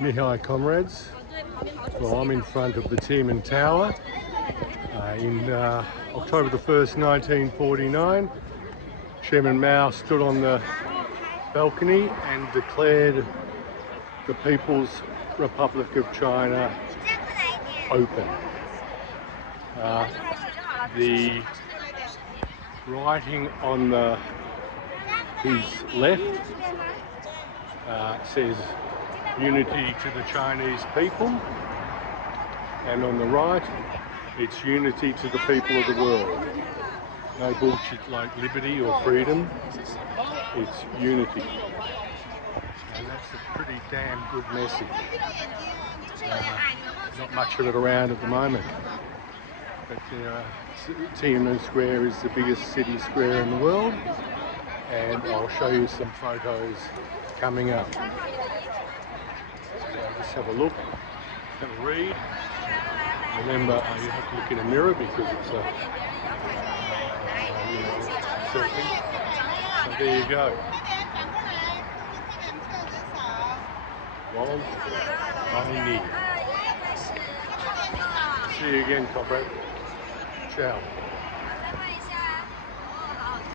Nihai comrades. Well, I'm in front of the Tiananmen Tower in October the 1st, 1949. Chairman Mao stood on the balcony and declared the People's Republic of China open. The writing on his left says unity to the Chinese people, and on the right it's unity to the people of the world. No bullshit like liberty or freedom, it's unity. And that's a pretty damn good message. Not much of it around at the moment, but Tiananmen Square is the biggest city square in the world, and I'll show you some photos coming up. So just have a look, have a read. Remember, you have to look in a mirror because it's a selfie. So there you go. Well, I need. See you again, comrade. Ciao.